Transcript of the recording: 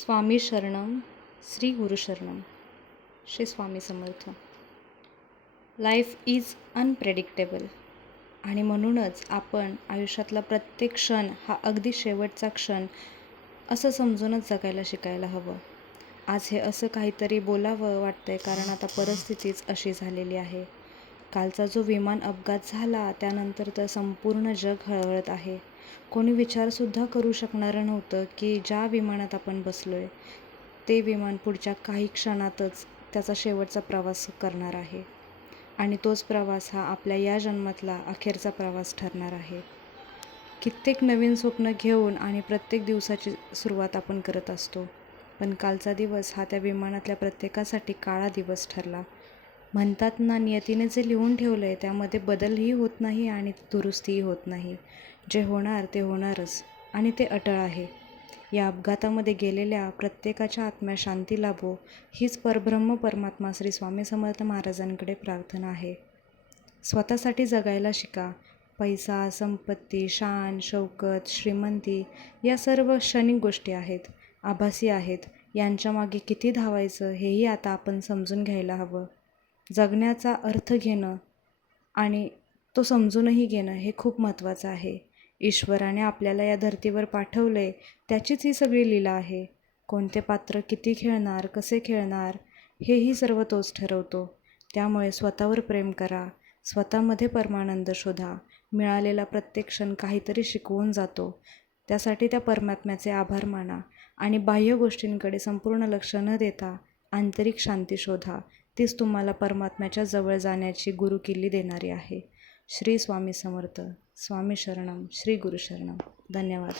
स्वामी शरणम, श्री गुरु शरणम. Shri Swami Samarth. Life is unpredictable आणि म्हणूनच आपण आयुष्यातला प्रत्येक क्षण हा अगदी शेवटचा क्षण असं समजूनच जगायला शिकायला हवं. आज हे असं काहीतरी बोलावं वाटतंय कारण आता परिस्थितीच अशी झालेली आहे. कालचा जो विमान अपघात झाला त्यानंतर तर संपूर्ण जग हळहळत आहे. कोणी विचारसुद्धा करू शकणारं नव्हतं की ज्या विमानात आपण बसलो आहे ते विमान पुढच्या काही क्षणातच त्याचा शेवटचा प्रवास करणार आहे आणि तोच प्रवास हा आपल्या या जन्मातला अखेरचा प्रवास ठरणार आहे. कित्येक नवीन स्वप्न घेऊन आणि प्रत्येक दिवसाची सुरुवात आपण करत असतो, पण कालचा दिवस हा त्या विमानातल्या प्रत्येकासाठी काळा दिवस ठरला. म्हणतात ना, नियतीने जे लिहून ठेवलं आहे त्यामध्ये बदलही होत नाही आणि दुरुस्तीही होत नाही. जे होणार ते होणारच आणि ते अटळ आहे. या अपघातामध्ये गेलेल्या प्रत्येकाच्या आत्म्यास शांती लाभो हीच परब्रह्म परमात्मा श्री स्वामी समर्थ महाराजांकडे प्रार्थना आहे. स्वतःसाठी जगायला शिका. पैसा, संपत्ती, शान, शौकत, श्रीमंती या सर्व क्षणिक गोष्टी आहेत, आभासी आहेत. यांच्या मागे किती धावायचं हेही आता आपण समजून घ्यायला हवं. जगण्याचा अर्थ घेणं आणि तो समजूनही घेणं हे खूप महत्त्वाचं आहे. ईश्वराने आपल्याला या धर्तीवर पाठवले त्याचीच ही सगळी लीला आहे. कोणते पात्र किती खेळणार, कसे खेळणार हेही सर्व तोच ठरवतो. त्यामुळे स्वतःवर प्रेम करा, स्वतःमध्ये परमानंद शोधा. मिळालेला प्रत्येक क्षण काहीतरी शिकवून जातो. त्यासाठी त्या परमात्म्याचे आभार माना आणि बाह्य गोष्टींकडे संपूर्ण लक्ष न देता आंतरिक शांती शोधा. तीच तुम्हाला परमात्म्याच्या जवळ जाण्याची गुरुकिल्ली देणारी आहे. श्री स्वामी समर्थ. स्वामी शरणम, श्री गुरु शरणम. धन्यवाद.